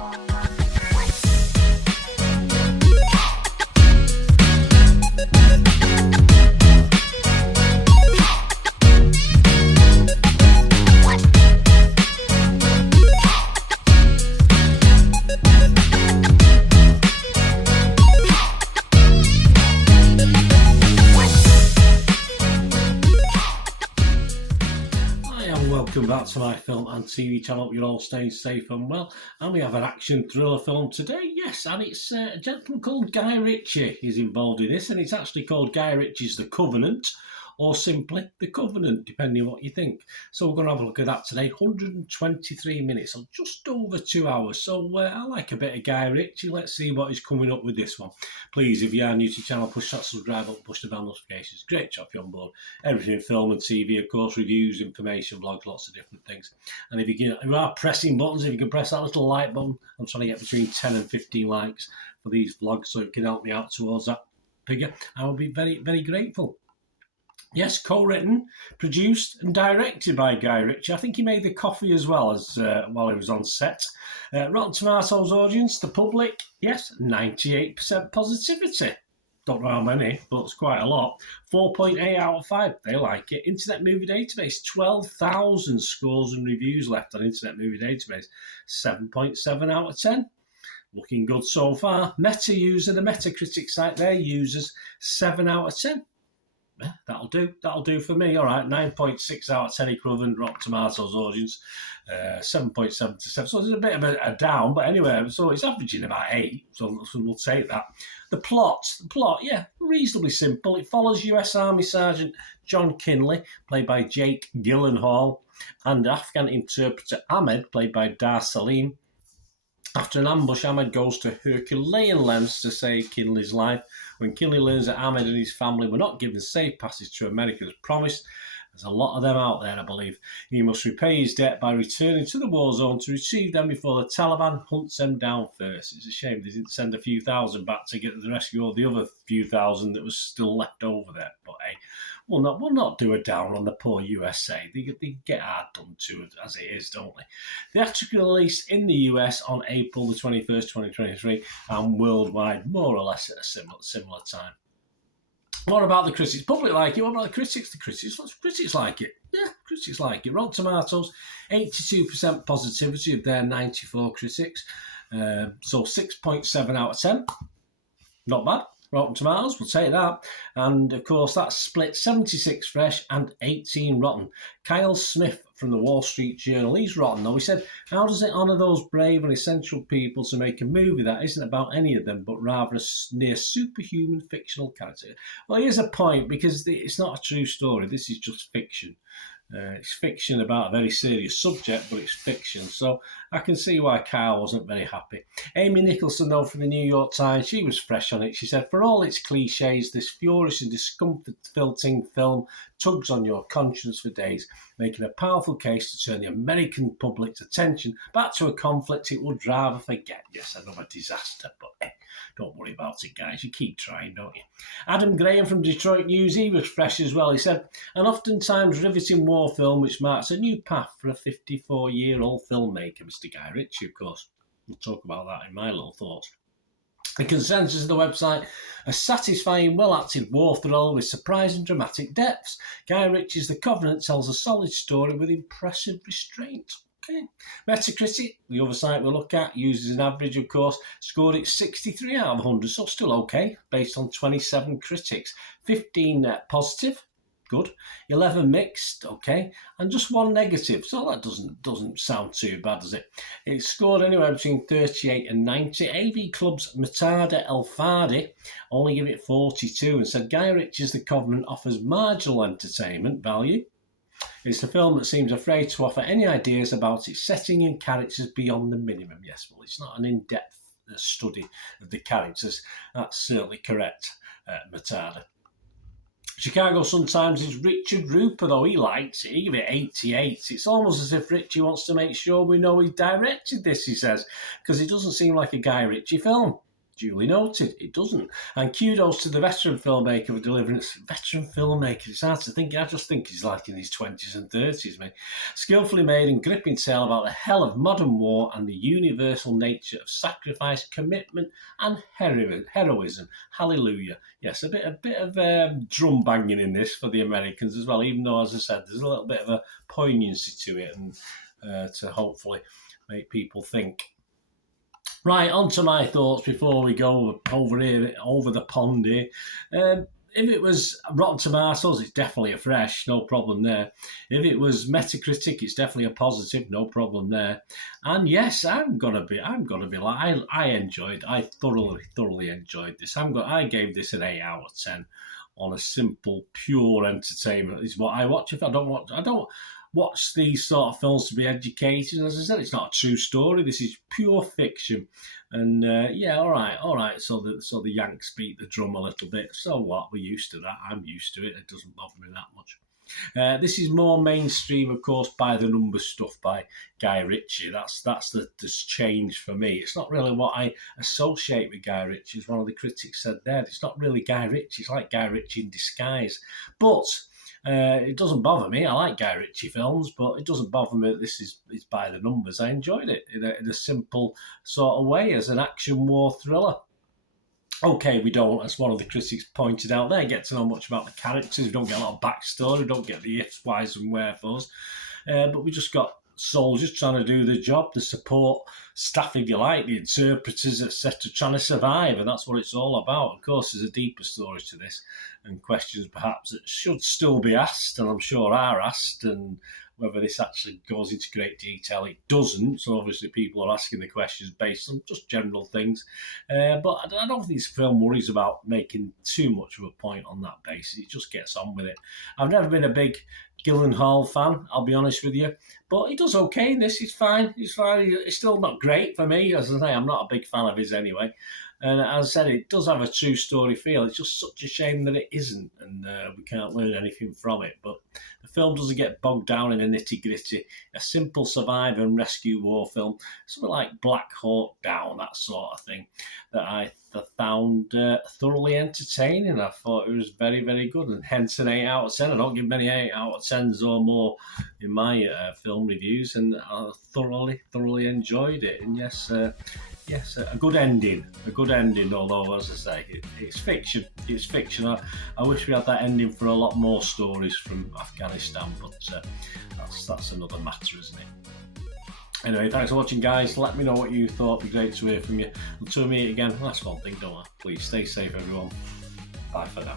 Welcome back to my film and TV channel. Hope you're all staying safe and well. And we have an action thriller film today, yes, and it's a gentleman called Guy Ritchie is involved in this, and it's actually called Guy Ritchie's The Covenant, or simply The Covenant, depending on what you think. So we're going to have a look at that today. 123 minutes, or just over 2 hours. So I like a bit of Guy Ritchie. Let's see what he's coming up with this one. Please, if you are new to the channel, push that subscribe button, push the bell notifications. Great job, you're on board. Everything film and TV, of course, reviews, information, vlogs, lots of different things. And if you are pressing buttons, if you can press that little like button, I'm trying to get between 10 and 15 likes for these vlogs, so it can help me out towards that figure. I will be very, very grateful. Yes, co-written, produced and directed by Guy Ritchie. I think he made the coffee as well as while he was on set. Rotten Tomatoes audience, the public, yes, 98% positivity. Don't know how many, but it's quite a lot. 4.8 out of 5, they like it. Internet Movie Database, 12,000 scores and reviews left on Internet Movie Database. 7.7 out of 10. Looking good so far. Meta user, the Metacritic site, their users, 7 out of 10. That'll do for me. All right, 9.6 out of 10 equivalent Rotten Tomatoes audience, 7.7 to 7. So there's a bit of a down, but anyway, so it's averaging about 8. So we'll take that. The plot, yeah, reasonably simple. It follows US Army Sergeant John Kinley, played by Jake Gyllenhaal, and Afghan interpreter Ahmed, played by Dar Salim. After an ambush, Ahmed goes to Herculean lengths to save Kinley's life. When Kinley learns that Ahmed and his family were not given safe passage to America as promised, there's a lot of them out there, I believe, he must repay his debt by returning to the war zone to retrieve them before the Taliban hunts them down first. It's a shame they didn't send a few thousand back to get the rescue of the other few thousand that was still left over there. But hey, we'll not do a down on the poor USA. They get hard done to it as it is, don't they? Theatrically released in the US on April the 21st, 2023, and worldwide more or less at a similar time. What about the critics? Public like it. What about the critics? The critics like it. Yeah, critics like it. Rotten Tomatoes, 82% positivity of their 94 critics. So 6.7 out of 10. Not bad. Rotten Tomatoes, we'll take that. And of course, that's split 76 fresh and 18 rotten. Kyle Smith from the Wall Street Journal, he's rotten though. He said, how does it honour those brave and essential people to make a movie that isn't about any of them, but rather a near superhuman fictional character? Well, here's a point, because it's not a true story. This is just fiction. It's fiction about a very serious subject, but it's fiction. So I can see why Kyle wasn't very happy. Amy Nicholson, though, from the New York Times, she was fresh on it. She said, for all its cliches, this furious and discomfort-filling film tugs on your conscience for days, making a powerful case to turn the American public's attention back to a conflict it would rather forget. Yes, another disaster, but don't worry about it, guys. You keep trying, don't you? Adam Graham from Detroit News, he was fresh as well. He said, an oftentimes riveting war film which marks a new path for a 54-year-old filmmaker, Mr. Guy Ritchie, of course. We'll talk about that in my little thoughts. The consensus of the website, a satisfying, well-acted war thriller with surprising dramatic depths. Guy Ritchie's The Covenant tells a solid story with impressive restraint. Okay. Metacritic, the other site we'll look at, uses an average, of course, scored it 63 out of 100, so still okay, based on 27 critics. 15 positive, good. 11 mixed, okay, and just 1 negative, so that doesn't sound too bad, does it? It scored anywhere between 38 and 90. AV Club's Mutada El Fadi only give it 42 and said Guy Ritchie's The Covenant offers marginal entertainment value. It's a film that seems afraid to offer any ideas about its setting and characters beyond the minimum. Yes, well, it's not an in-depth study of the characters. That's certainly correct, Mutada. Chicago Sun-Times' Richard Rupert, though, he likes it. He gave it 88. It's almost as if Ritchie wants to make sure we know he directed this, he says, because it doesn't seem like a Guy Ritchie film. duly noted, it doesn't. And kudos to the veteran filmmaker for delivering it. Veteran filmmaker, it's hard to think. I just think he's like in his 20s and 30s, mate. Skillfully made and gripping tale about the hell of modern war and the universal nature of sacrifice, commitment, and heroism. Hallelujah. Yes, a bit of drum banging in this for the Americans as well, even though, as I said, there's a little bit of a poignancy to it, and to hopefully make people think. Right, on to my thoughts before we go over the pond here. If it was Rotten Tomatoes, it's definitely a fresh, no problem there. If it was Metacritic, it's definitely a positive, no problem there. And yes, I'm gonna be like, I thoroughly enjoyed this. I gave this an 8 out of 10 on a simple, pure entertainment. Is what I watch. If I don't watch these sort of films to be educated. As I said, it's not a true story. This is pure fiction. And all right. So the Yanks beat the drum a little bit. So what? We're used to that. I'm used to it. It doesn't bother me that much. This is more mainstream, of course, by the numbers stuff by Guy Ritchie. That's the change for me. It's not really what I associate with Guy Ritchie, as one of the critics said there. It's not really Guy Ritchie. It's like Guy Ritchie in disguise. But it doesn't bother me. I like Guy Ritchie films, but it doesn't bother me that this is by the numbers. I enjoyed it in a simple sort of way as an action war thriller. Okay, we don't, as one of the critics pointed out there, get to know much about the characters. We don't get a lot of backstory. We don't get the ifs, whys, and wherefores. But we just got soldiers trying to do the job, the support staff, if you like, the interpreters, etc., trying to survive, and that's what it's all about. Of course, there's a deeper story to this, and questions perhaps that should still be asked, and I'm sure are asked, and whether this actually goes into great detail, it doesn't. So obviously people are asking the questions based on just general things. But I don't think this film worries about making too much of a point on that basis. It just gets on with it. I've never been a big Gyllenhaal fan, I'll be honest with you. But he does okay in this. He's fine. It's still not great for me. As I say, I'm not a big fan of his anyway. And as I said, it does have a true story feel. It's just such a shame that it isn't, and we can't learn anything from it. But the film doesn't get bogged down in a nitty-gritty. A simple survival and rescue war film, something like Black Hawk Down, that sort of thing, that I found thoroughly entertaining. I thought it was very, very good, and hence an 8 out of 10. I don't give many 8 out of 10s or more in my film reviews, and I thoroughly enjoyed it. And yes, a good ending. Although, as I say, it's fiction. It's fiction. I wish we had that ending for a lot more stories from Afghanistan, but that's another matter, isn't it? Anyway, thanks for watching, guys. Let me know what you thought. It'd be great to hear from you. Until we meet again, that's one thing, don't I? Please stay safe, everyone. Bye for now.